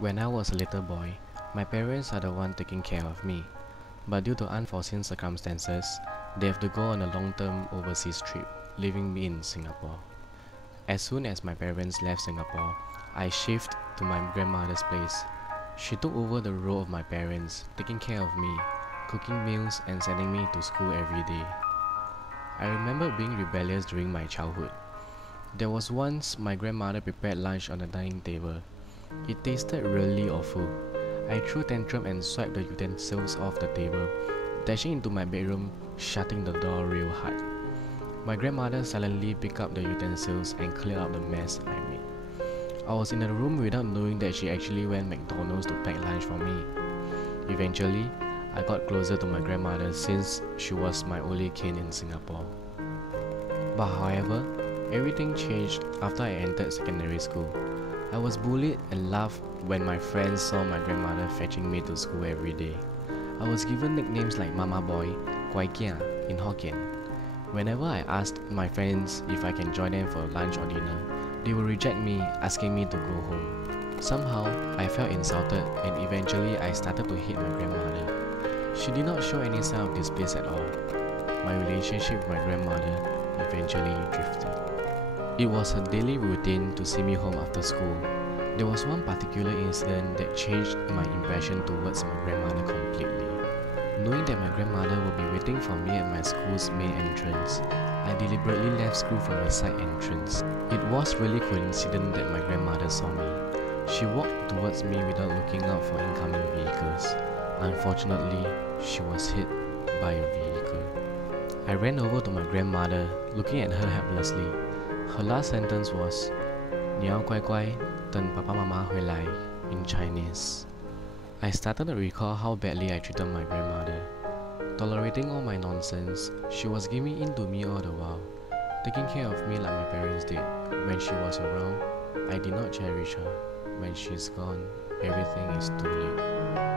When I was a little boy, my parents are the one taking care of me, but due to unforeseen circumstances, they have to go on a long-term overseas trip, leaving me in Singapore. As soon as my parents left Singapore, I shifted to my grandmother's place. She took over the role of my parents, taking care of me, cooking meals and sending me to school every day. I remember being rebellious during my childhood. There was once my grandmother prepared lunch on the dining table. It tasted really awful. I threw a tantrum and swiped the utensils off the table, dashing into my bedroom, shutting the door real hard. My grandmother silently picked up the utensils and cleared up the mess I made. I was in the room without knowing that she actually went McDonald's to pack lunch for me. Eventually, I got closer to my grandmother since she was my only kin in Singapore. But however, everything changed after I entered secondary school. I was bullied and laughed when my friends saw my grandmother fetching me to school every day. I was given nicknames like Mama Boy, Kwai Kia in Hokkien. Whenever I asked my friends if I can join them for lunch or dinner, they would reject me, asking me to go home. Somehow, I felt insulted and eventually I started to hate my grandmother. She did not show any sign of displace at all. My relationship with my grandmother eventually drifted. It was her daily routine to see me home after school. There was one particular incident that changed my impression towards my grandmother completely. Knowing that my grandmother would be waiting for me at my school's main entrance, I deliberately left school from the side entrance. It was really coincident that my grandmother saw me. She walked towards me without looking out for incoming vehicles. Unfortunately, she was hit by a vehicle. I ran over to my grandmother, looking at her helplessly. Her last sentence was, 你要乖乖等爸爸妈妈回来 in Chinese. I started to recall how badly I treated my grandmother. Tolerating all my nonsense, she was giving in to me all the while, taking care of me like my parents did. When she was around, I did not cherish her. When she's gone, everything is too late.